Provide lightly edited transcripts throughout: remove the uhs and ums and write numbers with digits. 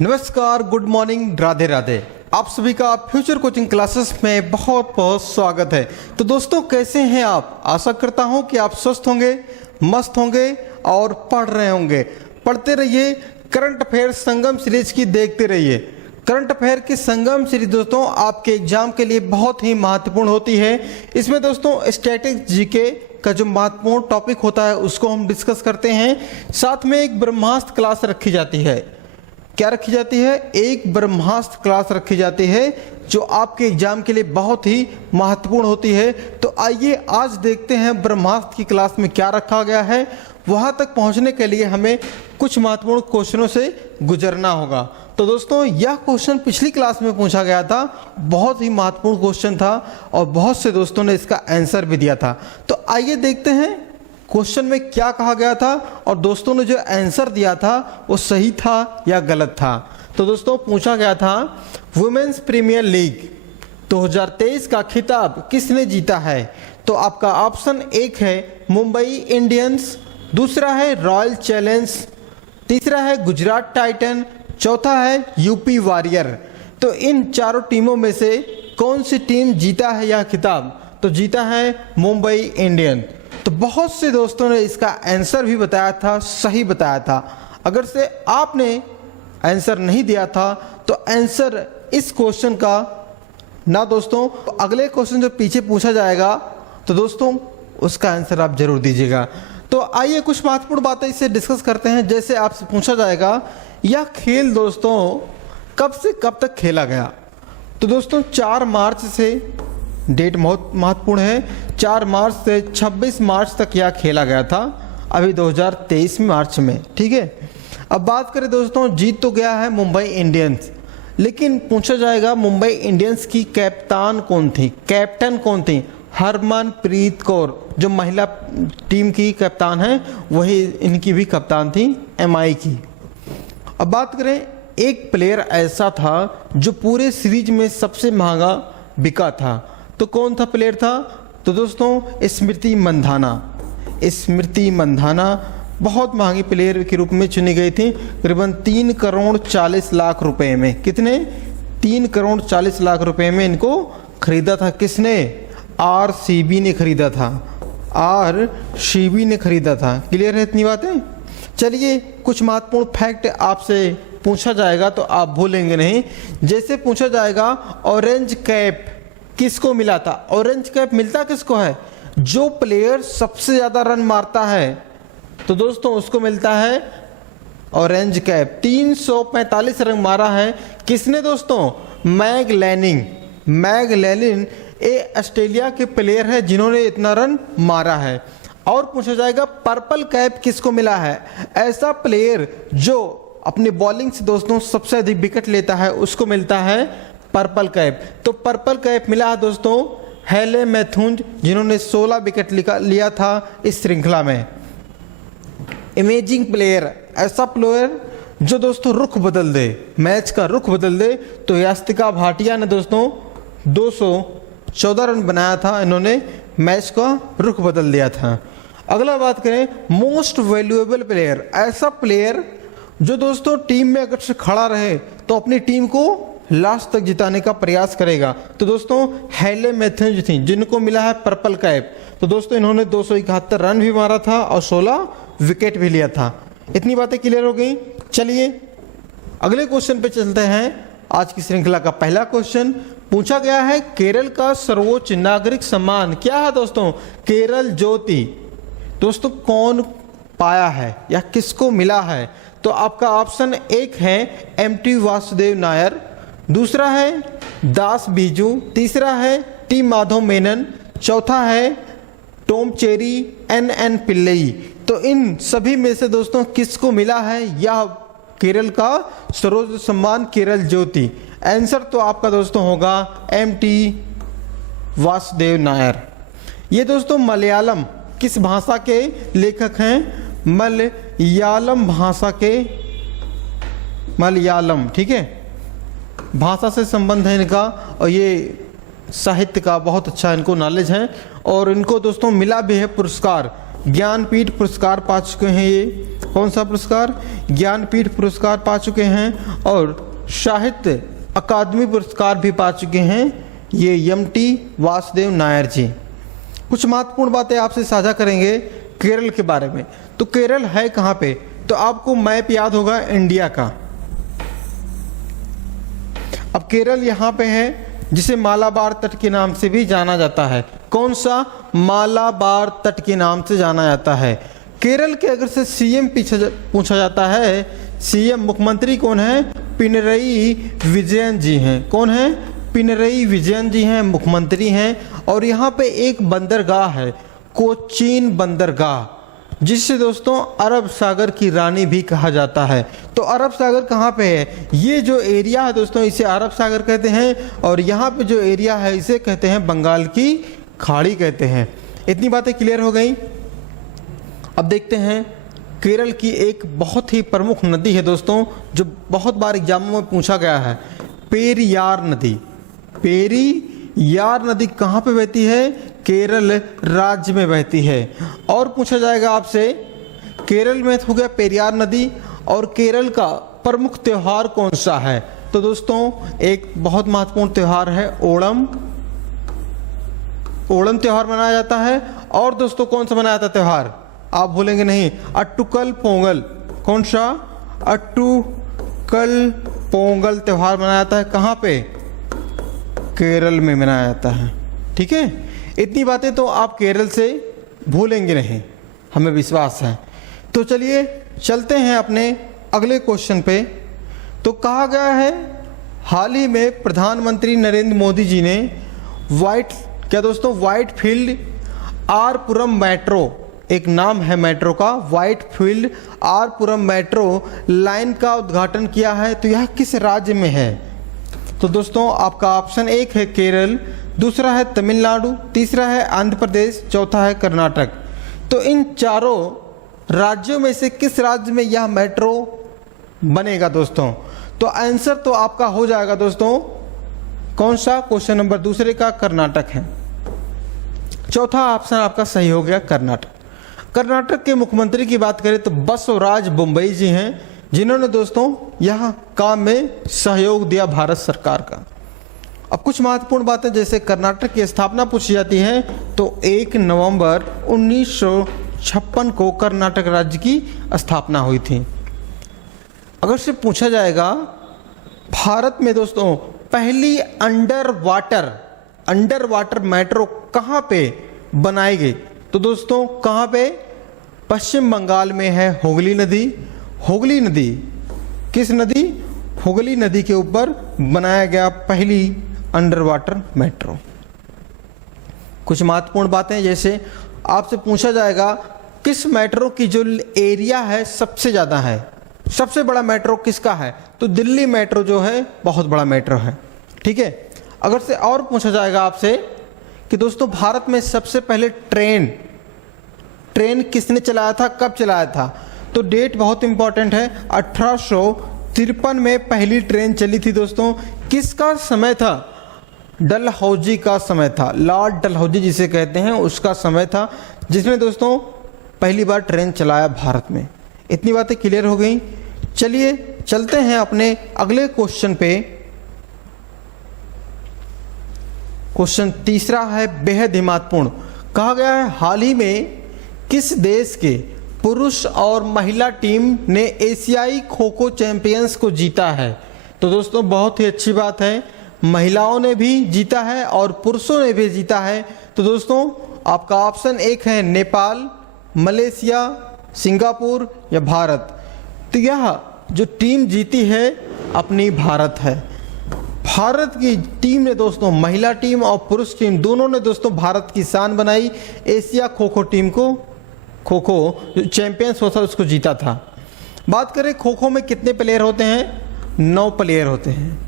नमस्कार, good morning, Radhe Radhe. आप सभी का फ्यूचर कोचिंग क्लासेस में बहुत बहुत स्वागत है। तो दोस्तों, कैसे हैं आप? आशा करता हूं कि आप स्वस्थ होंगे, मस्त होंगे और पढ़ रहे होंगे। पढ़ते रहिए, करंट अफेयर संगम सीरीज की देखते रहिए। करंट अफेयर की संगम सीरीज दोस्तों आपके एग्जाम के लिए बहुत ही महत्वपूर्ण होती है। इसमें दोस्तों स्टैटिक जीके का जो महत्वपूर्ण टॉपिक होता है उसको हम डिस्कस करते हैं। साथ में एक ब्रह्मास्त्र क्लास रखी जाती है। क्या रखी जाती है? एक ब्रह्मास्त्र क्लास रखी जाती है जो आपके एग्जाम के लिए बहुत ही महत्वपूर्ण होती है। तो आइए आज देखते हैं ब्रह्मास्त्र की क्लास में क्या रखा गया है। वहां तक पहुंचने के लिए हमें कुछ महत्वपूर्ण क्वेश्चनों से गुजरना होगा। तो दोस्तों, यह क्वेश्चन पिछली क्लास में पूछा गया था, बहुत ही महत्वपूर्ण क्वेश्चन था और बहुत से दोस्तों ने इसका आंसर भी दिया था। तो आइए देखते हैं क्वेश्चन में क्या कहा गया था और दोस्तों ने जो आंसर दिया था वो सही था या गलत था। तो दोस्तों, पूछा गया था वुमेन्स प्रीमियर लीग 2023 का खिताब किसने जीता है? तो आपका ऑप्शन एक है मुंबई इंडियंस, दूसरा है रॉयल चैलेंज, तीसरा है गुजरात टाइटन, चौथा है यूपी वॉरियर। तो इन चारों टीमों में से कौन सी टीम जीता है यह खिताब? तो जीता है मुंबई इंडियंस। तो बहुत से दोस्तों ने इसका आंसर भी बताया था, सही बताया था। अगर से आपने आंसर नहीं दिया था तो आंसर इस क्वेश्चन का ना दोस्तों, अगले क्वेश्चन जो पीछे पूछा जाएगा तो दोस्तों उसका आंसर आप जरूर दीजिएगा। तो आइए कुछ महत्वपूर्ण बातें इससे डिस्कस करते हैं। जैसे आपसे पूछा जाएगा यह खेल दोस्तों कब से कब तक खेला गया? तो दोस्तों 4 मार्च से, डेट बहुत महत्वपूर्ण है, 4 मार्च से 26 मार्च तक यह खेला गया था, अभी 2023 मार्च में। ठीक है, अब बात करें दोस्तों, जीत तो गया है मुंबई इंडियंस, लेकिन पूछा जाएगा मुंबई इंडियंस की कैप्टन कौन थी, कैप्टन कौन थी? हरमनप्रीत कौर, जो महिला टीम की कप्तान है, वही इनकी भी कप्तान थी एमआई की। अब बात करें, एक प्लेयर ऐसा था जो पूरे सीरीज में सबसे महंगा बिका था, तो कौन था प्लेयर था? तो दोस्तों स्मृति मंधाना। स्मृति मंधाना बहुत महंगी प्लेयर के रूप में चुनी गई थी, करीबन 3 करोड़ 40 लाख रुपए में। कितने? 3 करोड़ 40 लाख रुपए में इनको खरीदा था। किसने? आरसीबी ने खरीदा था, आरसीबी ने खरीदा था। क्लियर है इतनी बातें? चलिए कुछ महत्वपूर्ण फैक्ट आपसे पूछा जाएगा तो आप भूलेंगे नहीं। जैसे पूछा जाएगा ऑरेंज कैप किसको मिला था? ऑरेंज कैप मिलता किसको है? जो प्लेयर सबसे ज्यादा रन मारता है तो दोस्तों उसको मिलता है ऑरेंज कैप। 345 रन मारा है किसने दोस्तों? Mag Lanning. मैग लैनिन ये ऑस्ट्रेलिया के प्लेयर है जिन्होंने इतना रन मारा है। और पूछा जाएगा पर्पल कैप किसको मिला है? ऐसा प्लेयर जो अपनी बॉलिंग से दोस्तों सबसे अधिक विकेट लेता है उसको मिलता है पर्पल कैप। तो पर्पल कैप मिला है दोस्तों हेले मैथ्यूज, जिन्होंने 16 विकेट लिया था इस श्रृंखला में। इमेजिंग प्लेयर, ऐसा प्लेयर जो दोस्तों रुख बदल दे, मैच का रुख बदल दे, तो यास्तिका भाटिया ने दोस्तों 214 रन बनाया था, इन्होंने मैच का रुख बदल दिया था। अगला बात करें मोस्ट वैल्यूएबल प्लेयर, ऐसा प्लेयर जो दोस्तों टीम में अगर से खड़ा रहे तो अपनी टीम को लास्ट तक जिताने का प्रयास करेगा। तो दोस्तों हेले मैथ्यूज थी जिनको मिला है पर्पल कैप। तो दोस्तों इन्होंने 271 रन भी मारा था और 16 विकेट भी लिया था। इतनी बातें क्लियर हो गई। चलिए अगले क्वेश्चन पे चलते हैं। आज की श्रृंखला का पहला क्वेश्चन पूछा गया है केरल का सर्वोच्च नागरिक सम्मान क्या है दोस्तों? केरल ज्योति। दोस्तों कौन पाया है या किसको मिला है? तो आपका ऑप्शन एक है एमटी वासुदेव नायर, दूसरा है दास बीजू, तीसरा है टी माधव मेनन, चौथा है टॉम चेरी, एन पिल्लई। तो इन सभी में से दोस्तों किसको मिला है यह केरल का सर्वोच्च सम्मान केरल ज्योति? आंसर तो आपका दोस्तों होगा एमटी वासुदेव नायर। ये दोस्तों मलयालम किस भाषा के लेखक हैं? मलयालम भाषा के, मलयालम, ठीक है, भाषा से संबंध है इनका और ये साहित्य का बहुत अच्छा इनको नॉलेज है। और इनको दोस्तों मिला भी है पुरस्कार, ज्ञानपीठ पुरस्कार पा चुके हैं ये कौन सा पुरस्कार? ज्ञानपीठ पुरस्कार पा चुके हैं और साहित्य अकादमी पुरस्कार भी पा चुके हैं ये यमटी वासुदेव नायर जी। कुछ महत्वपूर्ण बातें आपसे साझा करेंगे केरल के बारे में। तो केरल है कहाँ पे? तो आपको मैप याद होगा इंडिया का। अब केरल यहाँ पे है, जिसे मालाबार तट के नाम से भी जाना जाता है। कौन सा? मालाबार तट के नाम से जाना जाता है। केरल के अगर से सीएम पूछा जाता है, सीएम मुख्यमंत्री कौन है? पिनरई विजयन जी हैं। कौन है? पिनरई विजयन जी हैं, मुख्यमंत्री हैं। और यहाँ पे एक बंदरगाह है, कोचीन बंदरगाह, जिससे दोस्तों अरब सागर की रानी भी कहा जाता है। तो अरब सागर कहाँ पे है? ये जो एरिया है दोस्तों, इसे अरब सागर कहते हैं। और यहाँ पे जो एरिया है इसे कहते हैं बंगाल की खाड़ी कहते हैं। इतनी बातें क्लियर हो गई। अब देखते हैं केरल की एक बहुत ही प्रमुख नदी है दोस्तों, जो बहुत बार एग्जामों में पूछा गया है, पेरियार नदी। पेरियार नदी कहाँ पे बहती है? केरल राज्य में बहती है। और पूछा जाएगा आपसे, केरल में हो गया पेरियार नदी, और केरल का प्रमुख त्यौहार कौन सा है? तो दोस्तों एक बहुत महत्वपूर्ण त्यौहार है ओणम। ओणम त्यौहार मनाया जाता है। और दोस्तों कौन सा मनाया जाता है त्यौहार? आप भूलेंगे नहीं, अट्टुकल पोंगल। कौन सा? अट्टुकल पोंगल त्यौहार मनाया जाता है। कहाँ पे? केरल में मनाया जाता है। ठीक है, इतनी बातें तो आप केरल से भूलेंगे नहीं, हमें विश्वास है। तो चलिए चलते हैं अपने अगले क्वेश्चन पे। तो कहा गया है हाल ही में प्रधानमंत्री नरेंद्र मोदी जी ने व्हाइट फील्ड आरपुरम मेट्रो, एक नाम है मेट्रो का, व्हाइट फील्ड आरपुरम मेट्रो लाइन का उद्घाटन किया है। तो यह किस राज्य में है? तो दोस्तों आपका ऑप्शन एक है केरल, दूसरा है तमिलनाडु, तीसरा है आंध्र प्रदेश, चौथा है कर्नाटक। तो इन चारों राज्यों में से किस राज्य में यह मेट्रो बनेगा दोस्तों? तो आंसर तो आपका हो जाएगा दोस्तों, कौन सा? क्वेश्चन नंबर दूसरे का कर्नाटक है। चौथा ऑप्शन आपका सही हो गया, कर्नाटक। कर्नाटक के मुख्यमंत्री की बात करें तो बसवराज बोम्मई जी हैं, जिन्होंने दोस्तों यह काम में सहयोग दिया भारत सरकार का। अब कुछ महत्वपूर्ण बातें, जैसे कर्नाटक की स्थापना पूछी जाती है तो 1 नवंबर 1956 को कर्नाटक राज्य की स्थापना हुई थी। अगर से पूछा जाएगा भारत में दोस्तों पहली अंडर वाटर मेट्रो कहाँ पे बनाई गई? तो दोस्तों कहाँ पे? पश्चिम बंगाल में है हुगली नदी। हुगली नदी, किस नदी? हुगली नदी के ऊपर बनाया गया पहली अंडर वाटर मेट्रो। कुछ महत्वपूर्ण बातें, जैसे आपसे पूछा जाएगा किस मेट्रो की जो एरिया है सबसे ज़्यादा है, सबसे बड़ा मेट्रो किसका है? तो दिल्ली मेट्रो जो है बहुत बड़ा मेट्रो है। ठीक है, अगर से और पूछा जाएगा आपसे कि दोस्तों भारत में सबसे पहले ट्रेन किसने चलाया था, कब चलाया था? तो डेट बहुत इंपॉर्टेंट है, 1853 में पहली ट्रेन चली थी दोस्तों। किसका समय था? डलहौजी का समय था, लॉर्ड डलहौजी जिसे कहते हैं उसका समय था, जिसने दोस्तों पहली बार ट्रेन चलाया भारत में। इतनी बातें क्लियर हो गई। चलिए चलते हैं अपने अगले क्वेश्चन पे। क्वेश्चन तीसरा है बेहद ही महत्वपूर्ण। कहा गया है हाल ही में किस देश के पुरुष और महिला टीम ने एशियाई खो खो चैंपियंस को जीता है? तो दोस्तों बहुत ही अच्छी बात है, महिलाओं ने भी जीता है और पुरुषों ने भी जीता है। तो दोस्तों आपका ऑप्शन एक है नेपाल, मलेशिया, सिंगापुर या भारत। तो यह जो टीम जीती है अपनी भारत है। भारत की टीम ने दोस्तों, महिला टीम और पुरुष टीम दोनों ने दोस्तों भारत की शान बनाई। एशिया खो खो टीम को, खो खो जो चैंपियंस होता है उसको जीता था। बात करें खो खो में कितने प्लेयर होते हैं? 9 प्लेयर होते हैं।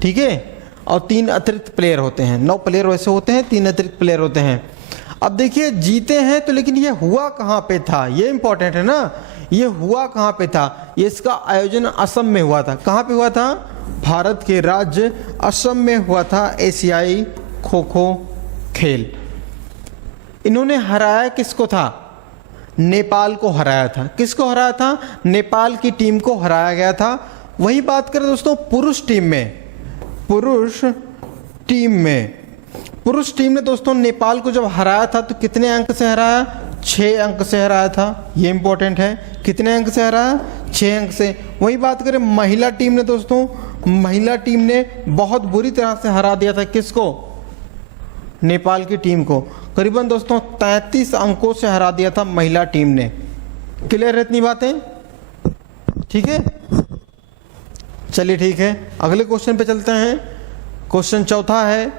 ठीक है, और 3 अतिरिक्त प्लेयर होते हैं। 9 प्लेयर वैसे होते हैं, 3 अतिरिक्त प्लेयर होते हैं। अब देखिए जीते हैं तो, लेकिन ये हुआ कहाँ पे था, ये इंपॉर्टेंट है ना। ये हुआ कहाँ पे था? ये इसका आयोजन असम में हुआ था। कहाँ पे हुआ था? भारत के राज्य असम में हुआ था एशियाई खो खो खेल। इन्होंने हराया किसको था? नेपाल को हराया था। किसको हराया था? नेपाल की टीम को हराया गया था। वही बात करें दोस्तों पुरुष टीम ने दोस्तों नेपाल को जब हराया था तो कितने अंक से हराया? 6 अंक से हराया था। ये इंपॉर्टेंट है, कितने अंक से हराया? 6 अंक से। वही बात करें महिला टीम ने दोस्तों, महिला टीम ने बहुत बुरी तरह से हरा दिया था। किसको? नेपाल की टीम को करीबन दोस्तों 33 अंकों से हरा दिया था महिला टीम ने। क्लियर है इतनी बातें? ठीक है, चलिए ठीक है, अगले क्वेश्चन पे चलते हैं। क्वेश्चन चौथा है,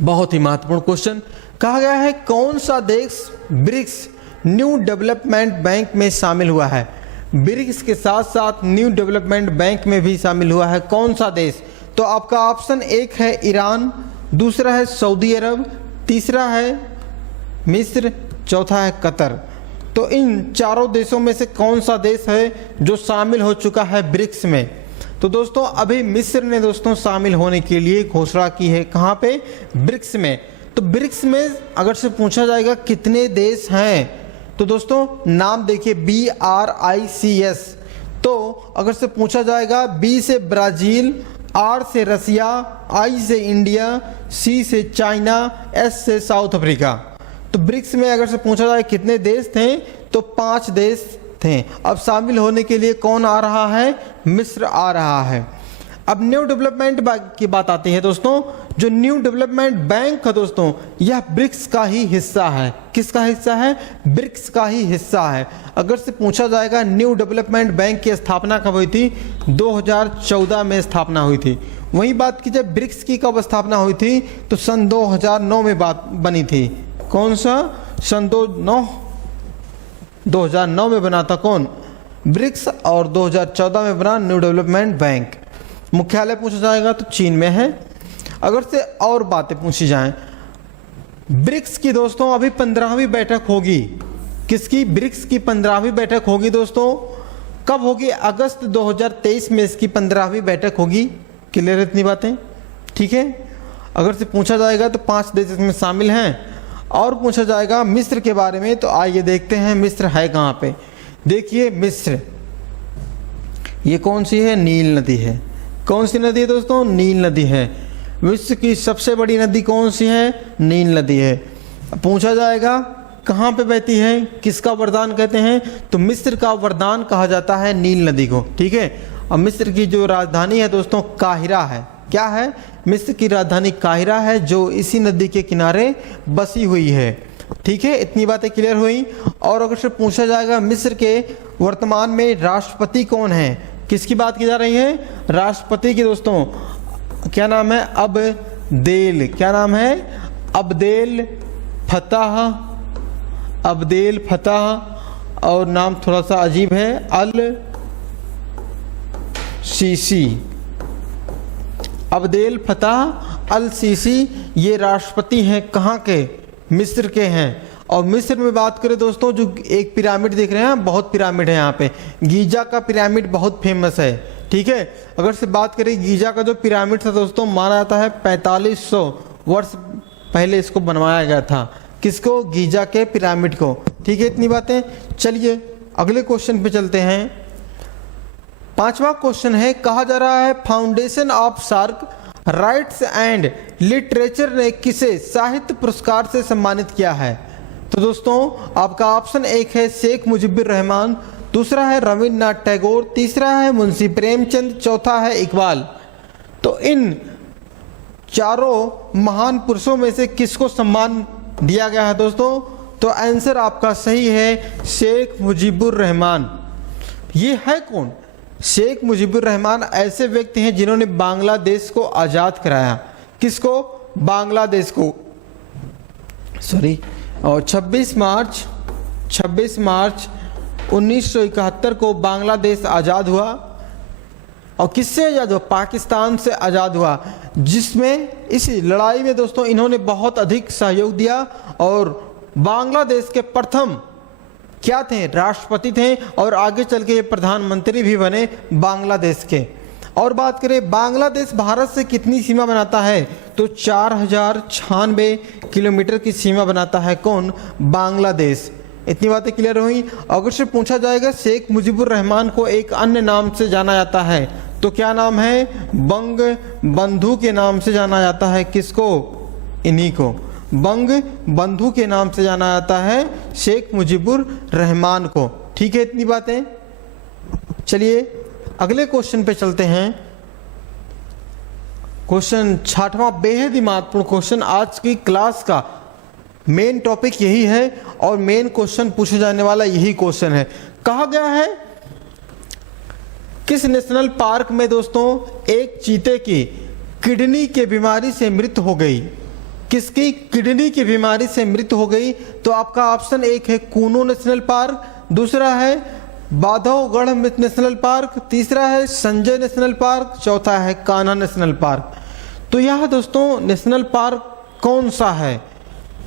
बहुत ही महत्वपूर्ण क्वेश्चन। कहा गया है कौन सा देश ब्रिक्स न्यू डेवलपमेंट बैंक में शामिल हुआ है? ब्रिक्स के साथ साथ न्यू डेवलपमेंट बैंक में भी शामिल हुआ है, कौन सा देश? तो आपका ऑप्शन 1 है ईरान, दूसरा है सऊदी अरब, तीसरा है मिस्र, चौथा है कतर। तो इन चारों देशों में से कौन सा देश है जो शामिल हो चुका है ब्रिक्स में? तो दोस्तों अभी मिस्र ने दोस्तों शामिल होने के लिए घोषणा की है। कहाँ पे? ब्रिक्स में। तो ब्रिक्स में अगर से पूछा जाएगा कितने देश हैं, तो दोस्तों नाम देखिए BRICS। तो अगर से पूछा जाएगा B से ब्राज़ील, R से रसिया, I से इंडिया, C से चाइना, S से साउथ अफ्रीका। तो ब्रिक्स में अगर से पूछा जाए कितने देश थे तो 5 देश थे। अब शामिल होने के लिए कौन आ रहा है? मिस्र आ रहा है। अब न्यू डेवलपमेंट बैंक की बात आती है दोस्तों। जो न्यू डेवलपमेंट बैंक है दोस्तों, यह ब्रिक्स का ही हिस्सा है। किसका हिस्सा है? ब्रिक्स का ही हिस्सा है। अगर से पूछा जाएगा न्यू डेवलपमेंट बैंक की स्थापना कब हुई थी? 2014 में स्थापना हुई थी। वही बात की जब ब्रिक्स की कब स्थापना हुई थी तो सन 2009 में बात बनी थी। कौन सा? सन 2009 में बना था कौन? ब्रिक्स। और 2014 में बना न्यू डेवलपमेंट बैंक। मुख्यालय पूछा जाएगा तो चीन में है। अगर से और बातें पूछी जाएं, ब्रिक्स की दोस्तों अभी 15वीं बैठक होगी। किसकी? ब्रिक्स की 15वीं बैठक होगी दोस्तों। कब होगी? अगस्त 2023 में इसकी 15वीं बैठक होगी। क्लियर इतनी बातें? ठीक है। अगर से पूछा जाएगा तो 5 देश इसमें शामिल हैं। और पूछा जाएगा मिस्र के बारे में, तो आइए देखते हैं मिस्र है कहाँ पे। देखिए मिस्र, ये कौन सी है? नील नदी है। कौन सी नदी है दोस्तों? नील नदी है। विश्व की सबसे बड़ी नदी कौन सी है? नील नदी है। पूछा जाएगा कहाँ पे बहती है, किसका वरदान कहते हैं, तो मिस्र का वरदान कहा जाता है नील नदी को। ठीक है। अब मिस्र की जो राजधानी है दोस्तों काहिरा है। क्या है? मिस्र की राजधानी काहिरा है जो इसी नदी के किनारे बसी हुई है। ठीक है, इतनी बातें क्लियर हुई। और अगर से पूछा जाएगा मिस्र के वर्तमान में राष्ट्रपति कौन है, किसकी बात की जा रही है? राष्ट्रपति की दोस्तों क्या नाम है? अब्देल। क्या नाम है? Abdel Fattah. और नाम थोड़ा सा अजीब है, अल सीसी। अब्देल फताह अल सीसी ये राष्ट्रपति हैं। कहाँ के? मिस्र के हैं। और मिस्र में बात करें दोस्तों, जो एक पिरामिड देख रहे हैं, बहुत पिरामिड है यहाँ पे। गीजा का पिरामिड बहुत फेमस है। ठीक है। अगर से बात करें गीजा का जो पिरामिड था दोस्तों, माना जाता है 4500 वर्ष पहले इसको बनवाया गया था। किसको? गीजा के पिरामिड को। ठीक है, इतनी बातें। चलिए अगले क्वेश्चन पे चलते हैं। 5वां क्वेश्चन है, कहा जा रहा है foundation of SAARC writers and literature ने किसे साहित्य पुरस्कार से सम्मानित किया है? तो दोस्तों आपका ऑप्शन 1 है शेख मुजीबुर रहमान, दूसरा है रविन्द्रनाथ टैगोर, तीसरा है मुंशी प्रेमचंद, चौथा है इकबाल। तो इन चारों महान पुरुषों में से किसको सम्मान दिया गया है दोस्तों? तो आंसर आपका सही है शेख मुजीबुर रहमान। ये है कौन? शेख मुजीबुर रहमान ऐसे व्यक्ति हैं जिन्होंने बांग्लादेश को आज़ाद कराया। किसको? बांग्लादेश को। सॉरी, और 26 मार्च 1971 को बांग्लादेश आज़ाद हुआ। और किससे आज़ाद हुआ? पाकिस्तान से आज़ाद हुआ, जिसमें इस लड़ाई में दोस्तों इन्होंने बहुत अधिक सहयोग दिया। और बांग्लादेश के प्रथम क्या थे? राष्ट्रपति थे। और आगे चल के ये प्रधानमंत्री भी बने बांग्लादेश के। और बात करें बांग्लादेश भारत से कितनी सीमा बनाता है, तो 4096 किलोमीटर की सीमा बनाता है। कौन? बांग्लादेश। इतनी बातें क्लियर हुई। अगर से पूछा जाएगा शेख मुजीबुर रहमान को एक अन्य नाम से जाना जाता है तो क्या नाम है? बंग बंधु के नाम से जाना जाता है। किसको? इन्हीं को बंग बंधु के नाम से जाना जाता है, शेख मुजीबुर रहमान को। ठीक है, इतनी बातें। चलिए अगले क्वेश्चन पे चलते हैं। क्वेश्चन 6वां, बेहद ही महत्वपूर्ण क्वेश्चन, आज की क्लास का मेन टॉपिक यही है और मेन क्वेश्चन पूछे जाने वाला यही क्वेश्चन है। कहा गया है किस नेशनल पार्क में दोस्तों एक चीते की किडनी के बीमारी से मृत्यु हो गई? किसकी किडनी की बीमारी से मृत्यु हो गई? तो आपका ऑप्शन एक है कूनो नेशनल पार्क, दूसरा है बांधवगढ़ नेशनल पार्क, तीसरा है संजय नेशनल पार्क, चौथा है कान्हा नेशनल पार्क। तो यह दोस्तों नेशनल पार्क कौन सा है?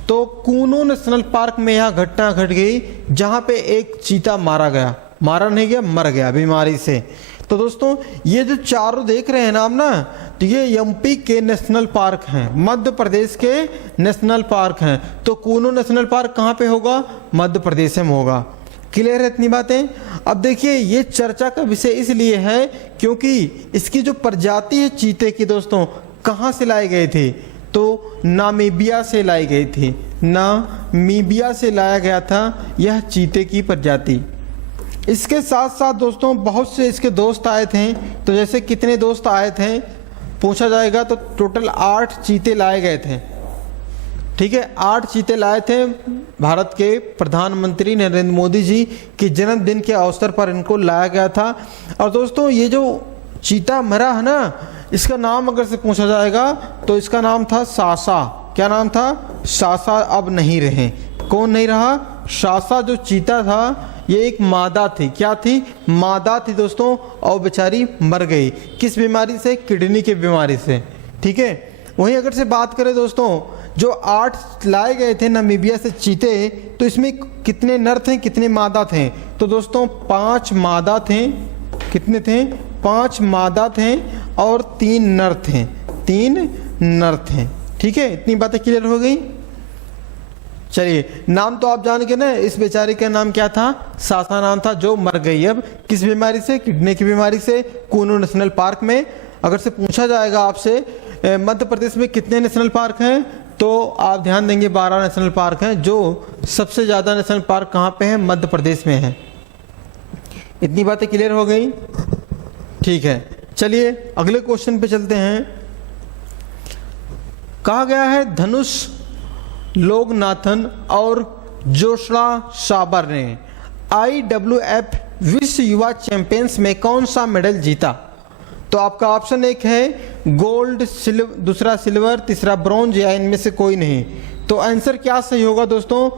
तो कूनो नेशनल पार्क में यह घटना घट गई जहां पे एक चीता मारा गया, मारा नहीं गया, मर गया बीमारी से। तो दोस्तों ये जो चारों देख रहे हैं नाम ना, तो ये एमपी के नेशनल पार्क हैं, मध्य प्रदेश के नेशनल पार्क हैं। तो कूनो नेशनल पार्क कहाँ पे होगा? मध्य प्रदेश में होगा। क्लियर है इतनी बातें? अब देखिए ये चर्चा का विषय इसलिए है क्योंकि इसकी जो प्रजाति है चीते की दोस्तों कहाँ से लाई गई थी? तो नामीबिया से लाई गई थी, नामीबिया से लाया गया था यह चीते की प्रजाति। इसके साथ साथ दोस्तों बहुत से इसके दोस्त आए थे। तो जैसे कितने दोस्त आए थे पूछा जाएगा तो टोटल 8 चीते लाए गए थे। ठीक है, 8 चीते लाए थे। भारत के प्रधानमंत्री नरेंद्र मोदी जी के जन्मदिन के अवसर पर इनको लाया गया था। और दोस्तों ये जो चीता मरा है ना, इसका नाम अगर से पूछा जाएगा तो इसका नाम था सासा। क्या नाम था? सासा अब नहीं रहे। कौन नहीं रहा? सासा जो चीता था ये एक मादा थी। क्या थी? मादा थी दोस्तों, और बेचारी मर गई। किस बीमारी से? किडनी की बीमारी से। ठीक है, वहीं अगर से बात करें दोस्तों जो 8 लाए गए थे नामीबिया से चीते, तो इसमें कितने नर थे कितने मादा थे? तो दोस्तों 5 मादा थे। कितने थे? 5 मादा थे और 3 नर थे। 3 नर थे। ठीक है, इतनी बातें क्लियर हो गई। चलिए नाम तो आप जान के ना, इस बेचारे का नाम क्या था? सासा नाम था, जो मर गई अब किस बीमारी से? किडनी की बीमारी से। कूनो नेशनल पार्क में अगर से पूछा जाएगा आपसे मध्य प्रदेश में कितने नेशनल पार्क हैं, तो आप ध्यान देंगे 12 नेशनल पार्क हैं। जो सबसे ज़्यादा नेशनल पार्क कहाँ पे है? मध्य प्रदेश में है। इतनी बातें क्लियर हो गई। ठीक है, चलिए अगले क्वेश्चन पे चलते हैं। कहा गया है धनुष लोकनाथन और जोशला साबर ने IWF विश्व युवा चैंपियंस में कौन सा मेडल जीता? तो आपका ऑप्शन एक है गोल्ड, दूसरा सिल्वर, तीसरा ब्रॉन्ज, या इनमें से कोई नहीं। तो आंसर क्या सही होगा दोस्तों?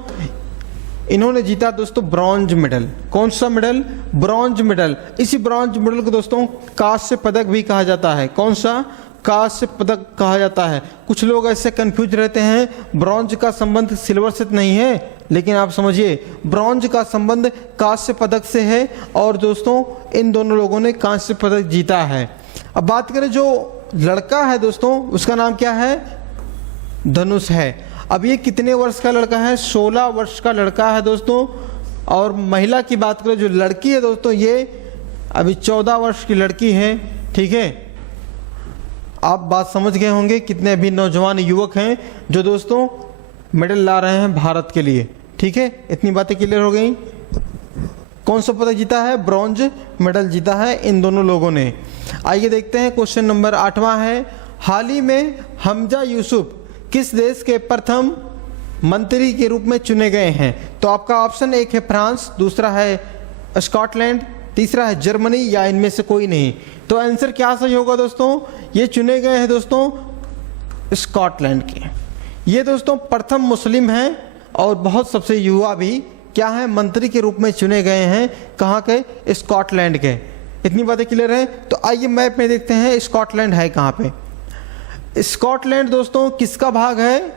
इन्होंने जीता दोस्तों ब्रॉन्ज मेडल। कौन सा मेडल? Bronze medal. इसी ब्रॉन्ज मेडल को दोस्तों कांस्य पदक भी कहा जाता है। कौन सा? कांस्य पदक कहा जाता है। कुछ लोग ऐसे कंफ्यूज रहते हैं, ब्रॉन्ज का संबंध सिल्वर से नहीं है, लेकिन आप समझिए ब्रॉन्ज का संबंध कांस्य पदक से है। और दोस्तों इन दोनों लोगों ने कांस्य पदक जीता है। अब बात करें जो लड़का है दोस्तों, उसका नाम क्या है? धनुष है। अब ये कितने वर्ष का लड़का है? 16 वर्ष का लड़का है दोस्तों। और महिला की बात करें, जो लड़की है दोस्तों, ये अभी 14 वर्ष की लड़की है। ठीक है, आप बात समझ गए होंगे कितने अभी नौजवान युवक हैं जो दोस्तों मेडल ला रहे हैं भारत के लिए। ठीक है, इतनी बातें क्लियर हो गई। कौन सा पदक जीता है? ब्रॉन्ज मेडल जीता है इन दोनों लोगों ने। आइए देखते हैं क्वेश्चन नंबर 8वां है, हाल ही में हमजा यूसुफ किस देश के प्रथम मंत्री के रूप में चुने गए हैं? तो आपका ऑप्शन एक है फ्रांस, दूसरा है स्कॉटलैंड, तीसरा है जर्मनी, या इनमें से कोई नहीं। तो आंसर क्या सही होगा दोस्तों? ये चुने गए हैं दोस्तों स्कॉटलैंड के। ये दोस्तों प्रथम मुस्लिम हैं और बहुत सबसे युवा भी क्या है? मंत्री के रूप में चुने गए हैं। कहाँ के? स्कॉटलैंड के। इतनी बातें क्लियर हैं। तो आइए मैप में देखते हैं स्कॉटलैंड है कहाँ पे। स्कॉटलैंड दोस्तों किसका भाग है?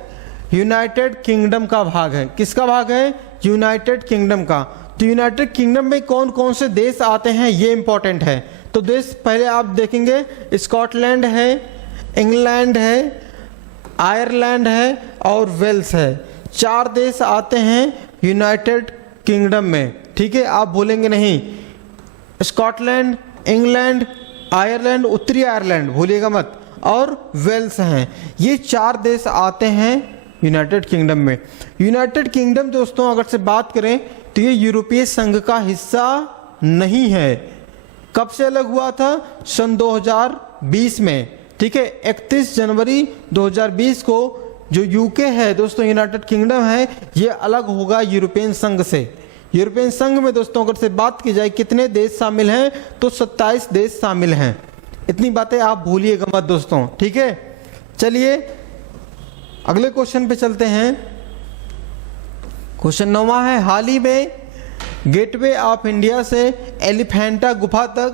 यूनाइटेड किंगडम का भाग है। किसका भाग है? यूनाइटेड किंगडम का। तो यूनाइटेड किंगडम में कौन कौन से देश आते हैं ये इंपॉर्टेंट है। तो देश पहले आप देखेंगे, स्कॉटलैंड है, इंग्लैंड है, आयरलैंड है और वेल्स है। 4 देश आते हैं यूनाइटेड किंगडम में, ठीक है। आप बोलेंगे नहीं, स्कॉटलैंड, इंग्लैंड, आयरलैंड, उत्तरी आयरलैंड भूलिएगा मत, और वेल्स हैं। ये 4 देश आते हैं यूनाइटेड किंगडम में। यूनाइटेड किंगडम दोस्तों अगर से बात करें तो ये यूरोपीय संघ का हिस्सा नहीं है। कब से अलग हुआ था? सन 2020 में, ठीक है। 31 जनवरी 2020 को जो यूके है दोस्तों, यूनाइटेड किंगडम है, ये अलग होगा यूरोपियन संघ से। यूरोपियन संघ में दोस्तों अगर से बात की जाए कितने देश शामिल हैं, तो 27 देश शामिल हैं। इतनी बातें आप भूलिएगा मत दोस्तों, ठीक है। चलिए अगले क्वेश्चन पे चलते हैं। क्वेश्चन 9वां है, हाल ही में गेटवे ऑफ इंडिया से एलिफेंटा गुफा तक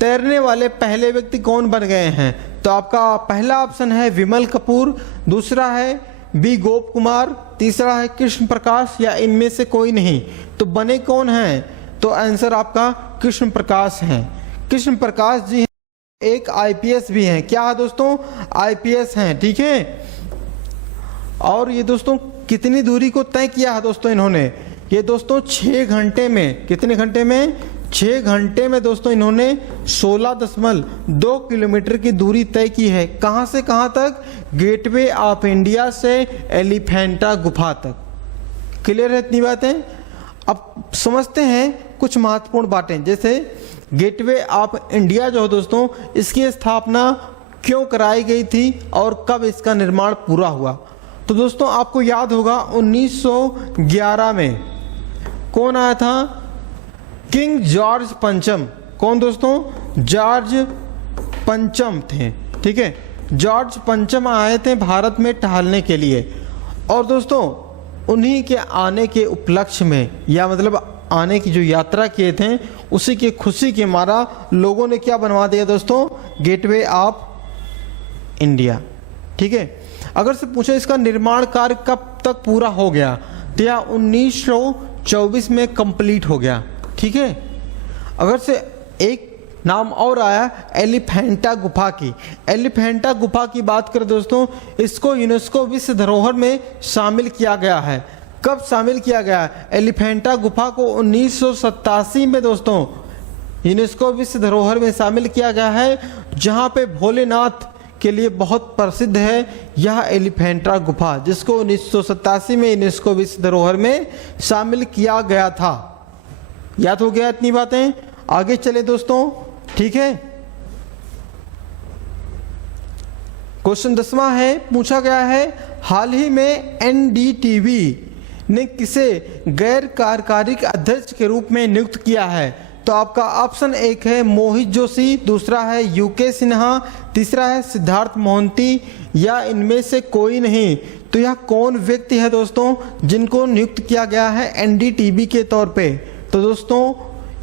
तैरने वाले पहले व्यक्ति कौन बन गए हैं? तो आपका पहला ऑप्शन है विमल कपूर, दूसरा है बी गोप कुमार, तीसरा है कृष्ण प्रकाश, या इनमें से कोई नहीं। तो बने कौन हैं? तो आंसर आपका कृष्ण प्रकाश है। कृष्ण प्रकाश जी एक आईपीएस भी हैं। क्या है दोस्तों? आईपीएस हैं, ठीक है। और ये दोस्तों कितनी दूरी को तय किया है दोस्तों इन्होंने? ये दोस्तों 6 घंटे में, कितने घंटे में? 6 घंटे में दोस्तों इन्होंने 16.2 किलोमीटर की दूरी तय की है। कहां से कहां तक? गेटवे ऑफ इंडिया से एलिफेंटा गुफा तक। क्लियर है इतनी बातें? अब समझते हैं कुछ महत्वपूर्ण बातें, जैसे गेटवे ऑफ इंडिया जो दोस्तों, इसकी स्थापना क्यों कराई गई थी और कब इसका निर्माण पूरा हुआ? तो दोस्तों आपको याद होगा 1911 में कौन आया था? किंग जॉर्ज पंचम। कौन दोस्तों? जॉर्ज पंचम थे, ठीक है। जॉर्ज पंचम आए थे भारत में टहलने के लिए, और दोस्तों उन्हीं के आने के उपलक्ष्य में, या मतलब आने की जो यात्रा किए थे उसी की खुशी के मारा लोगों ने क्या बनवा दिया दोस्तों? गेटवे ऑफ इंडिया, ठीक है। अगर से पूछे इसका निर्माण कार्य कब तक पूरा हो गया, तो यह 1924 में कंप्लीट हो गया, ठीक है। अगर से एक नाम और आया एलिफेंटा गुफा की। एलिफेंटा गुफा की बात करें दोस्तों, इसको यूनेस्को विश्व धरोहर में शामिल किया गया है। कब शामिल किया गया? एलिफेंटा गुफा को 1987 में दोस्तों यूनेस्को विश्व धरोहर में शामिल किया गया है, जहां पे भोलेनाथ के लिए बहुत प्रसिद्ध है यह एलिफेंटा गुफा, जिसको 1987 में यूनेस्को विश्व धरोहर में शामिल किया गया था। याद हो गया इतनी बातें? आगे चले दोस्तों, ठीक है। क्वेश्चन 10वां है, पूछा गया है हाल ही में एनडीटीवी ने किसे गैर कार्यकारी अध्यक्ष के रूप में नियुक्त किया है? तो आपका ऑप्शन 1 है मोहित जोशी, दूसरा है यूके सिन्हा, तीसरा है सिद्धार्थ मोहंती, या इनमें से कोई नहीं। तो यह कौन व्यक्ति है दोस्तों जिनको नियुक्त किया गया है एनडीटीवी के तौर पे? तो दोस्तों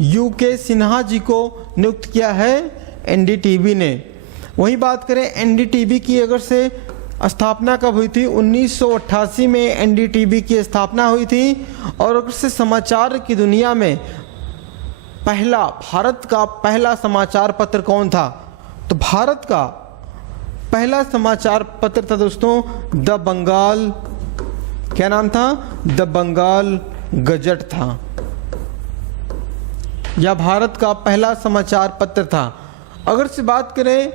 यूके सिन्हा जी को नियुक्त किया है एनडीटीवी ने। वही बात करें एनडीटीवी की, अगर से स्थापना कब हुई थी? 1988 में एनडीटीवी की स्थापना हुई थी। और अगर से समाचार की दुनिया में भारत का पहला समाचार पत्र कौन था? तो भारत का पहला समाचार पत्र था दोस्तों द बंगाल, क्या नाम था? द बंगाल गजट था। यह भारत का पहला समाचार पत्र था। अगर से बात करें,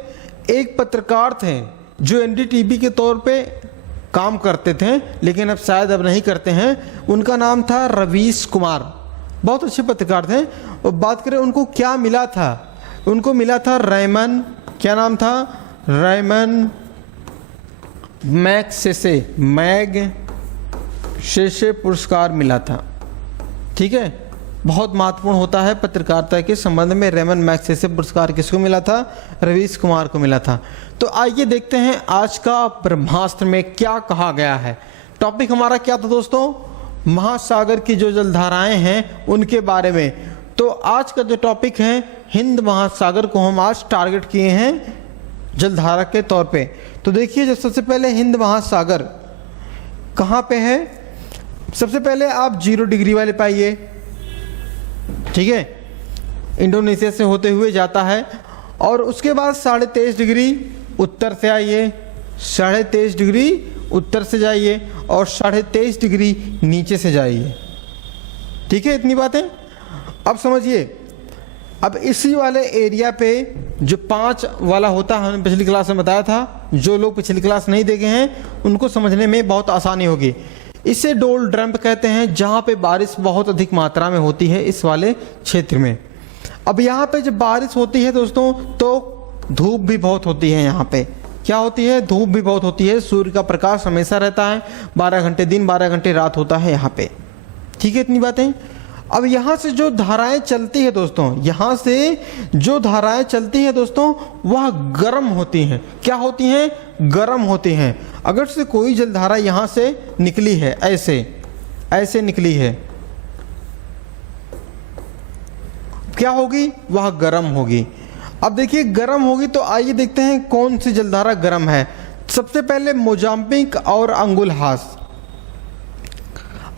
एक पत्रकार थे जो एनडीटीवी के तौर पे काम करते थे, लेकिन अब शायद अब नहीं करते हैं। उनका नाम था रवीश कुमार, बहुत अच्छे पत्रकार थे। और बात करें उनको क्या मिला था? उनको मिला था रेमन, क्या नाम था? रेमन मैगसेसे पुरस्कार मिला था, ठीक है। बहुत महत्वपूर्ण होता है पत्रकारिता के संबंध में। रेमन मैगसेसे पुरस्कार किसको मिला था? रवीश कुमार को मिला था। तो आइए देखते हैं आज का ब्रह्मास्त्र में क्या कहा गया है। टॉपिक हमारा क्या था दोस्तों? महासागर की जो जलधाराएं हैं उनके बारे में। तो आज का जो टॉपिक है, हिंद महासागर को हम आज टारगेट किए हैं जलधारा के तौर पे। तो देखिए, जो सबसे पहले हिंद महासागर कहाँ पे है? सबसे पहले आप 0 डिग्री वाले पाइए, ठीक है। इंडोनेशिया से होते हुए जाता है। और उसके बाद 23.5 डिग्री उत्तर से आइए, 23.5 डिग्री उत्तर से जाइए, और 23.5 डिग्री नीचे से जाइए, ठीक है, इतनी बातें। अब समझिए, अब इसी वाले एरिया पे जो 5 वाला होता है, हमने पिछली क्लास में बताया था, जो लोग पिछली क्लास नहीं देखे हैं उनको समझने में बहुत आसानी होगी। इसे डोलड्रम कहते हैं, जहाँ पे बारिश बहुत अधिक मात्रा में होती है इस वाले क्षेत्र में। अब यहाँ पे जब बारिश होती है दोस्तों तो धूप भी बहुत होती है। यहाँ पे क्या होती है? धूप भी बहुत होती है। सूर्य का प्रकाश हमेशा रहता है, 12 घंटे दिन 12 घंटे रात होता है यहाँ पे। ठीक है, इतनी बातें। अब यहाँ से जो धाराएं चलती है दोस्तों, यहाँ से जो धाराएं चलती हैं दोस्तों वह गर्म होती हैं। क्या होती हैं? गर्म होती हैं। अगर से कोई जलधारा यहाँ से निकली है, ऐसे निकली है, क्या होगी? वह गर्म होगी। अब देखिए गर्म होगी तो आइए देखते हैं कौन सी जलधारा गर्म है। सबसे पहले मोजाम्बिक और अंगुलहास।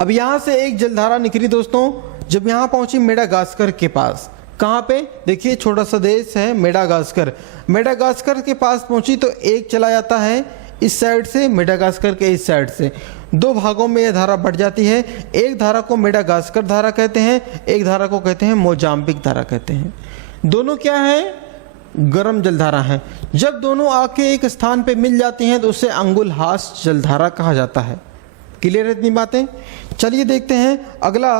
अब यहाँ से एक जलधारा निकली दोस्तों, जब यहाँ पहुंची मेडागास्कर के पास। कहाँ पे? देखिए छोटा सा देश है मेडागास्कर। मेडागास्कर के पास पहुंची तो एक चला जाता है इस साइड से, मेडागास्कर के इस साइड से। 2 भागों में यह धारा बढ़ जाती है। एक धारा को मेडागास्कर धारा कहते हैं, एक धारा को कहते हैं मोजाम्बिक धारा कहते हैं। दोनों क्या है? गर्म जलधारा है। जब दोनों आके एक स्थान पे मिल जाती हैं तो उसे अंगुलहास जलधारा कहा जाता है। क्लियर है इतनी बातें? चलिए देखते हैं अगला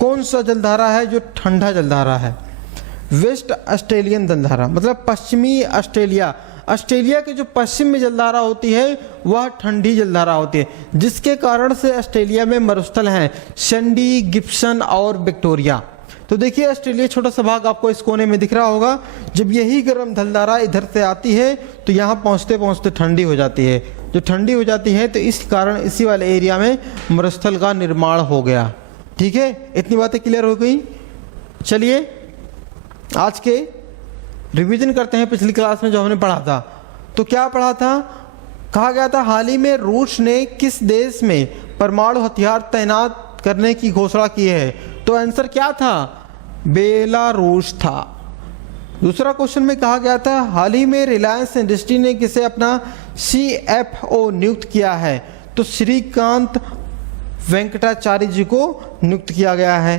कौन सा जलधारा है जो ठंडा जलधारा है। वेस्ट ऑस्ट्रेलियन जलधारा, मतलब पश्चिमी ऑस्ट्रेलिया। ऑस्ट्रेलिया के जो पश्चिम में जलधारा होती है वह ठंडी जलधारा होती है, जिसके कारण से ऑस्ट्रेलिया में मरुस्थल हैं सैंडी, गिब्सन और विक्टोरिया। तो देखिए ऑस्ट्रेलिया छोटा सा भाग आपको इस कोने में दिख रहा होगा। जब यही गर्म जलधारा इधर से आती है तो यहाँ पहुँचते पहुँचते ठंडी हो जाती है। जो ठंडी हो जाती है तो इस कारण इसी वाले एरिया में मरुस्थल का निर्माण हो गया। ठीक है, इतनी बातें क्लियर हो गई। चलिए आज के रिवीजन करते हैं पिछली क्लास में जो हमने पढ़ा था। तो क्या पढ़ा था? कहा गया था हाल ही में रूस ने किस देश में परमाणु हथियार तैनात करने की घोषणा की है? तो आंसर क्या था? बेलारूस था। दूसरा क्वेश्चन में कहा गया था हाल ही में रिलायंस इंडस्ट्री ने किसे अपना CFO नियुक्त किया है? तो श्रीकांत वेंकटाचार्य जी को नियुक्त किया गया है।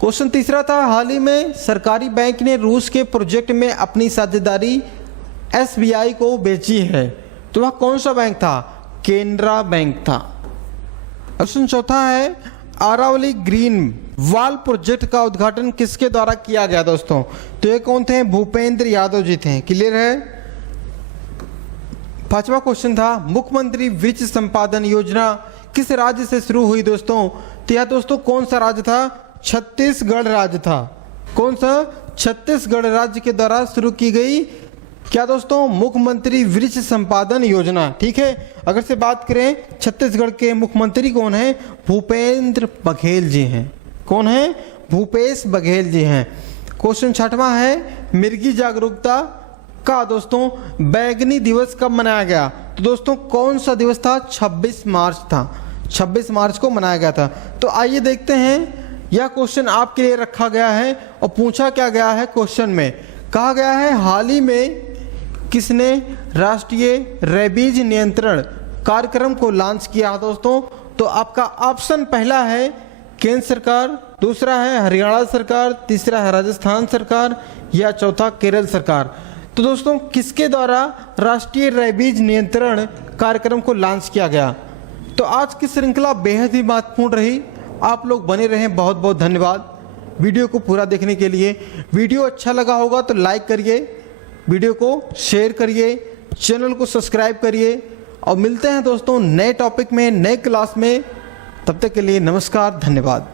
क्वेश्चन तीसरा था हाल ही में सरकारी बैंक ने रूस के प्रोजेक्ट में अपनी साझेदारी SBI को बेची है। तो वह कौन सा बैंक था? केनरा बैंक था। क्वेश्चन चौथा है आरावली ग्रीन वाल प्रोजेक्ट का उद्घाटन किसके द्वारा किया गया दोस्तों? तो ये कौन थे? भूपेंद्र यादव जी थे। क्लियर है। पांचवा क्वेश्चन था मुख्यमंत्री वृक्ष संपादन योजना किस राज्य से शुरू हुई दोस्तों? तो यह दोस्तों कौन सा राज्य था? छत्तीसगढ़ राज्य था। कौन सा? छत्तीसगढ़ राज्य के द्वारा शुरू की गई क्या दोस्तों? मुख्यमंत्री वृक्ष संपादन योजना। ठीक है, अगर से बात करें छत्तीसगढ़ के मुख्यमंत्री कौन है? भूपेंद्र बघेल जी हैं। कौन है? भूपेश बघेल जी हैं। क्वेश्चन छठवां है मिर्गी जागरूकता का दोस्तों बैगनी दिवस कब मनाया गया? तो दोस्तों कौन सा दिवस था? 26 मार्च था। 26 मार्च को मनाया गया था। तो आइए देखते हैं, यह क्वेश्चन आपके लिए रखा गया है और पूछा क्या गया है क्वेश्चन में। कहा गया है हाल ही में किसने राष्ट्रीय रेबीज नियंत्रण कार्यक्रम को लॉन्च किया दोस्तों? तो आपका ऑप्शन पहला है केंद्र सरकार, दूसरा है हरियाणा सरकार, तीसरा है राजस्थान सरकार या चौथा केरल सरकार। तो दोस्तों किसके द्वारा राष्ट्रीय रेबीज नियंत्रण कार्यक्रम को लॉन्च किया गया? तो आज की श्रृंखला बेहद ही महत्वपूर्ण रही। आप लोग बने रहें। बहुत बहुत धन्यवाद वीडियो को पूरा देखने के लिए। वीडियो अच्छा लगा होगा तो लाइक करिए, वीडियो को शेयर करिए, चैनल को सब्सक्राइब करिए और मिलते हैं दोस्तों नए टॉपिक में, नए क्लास में। तब तक के लिए नमस्कार, धन्यवाद।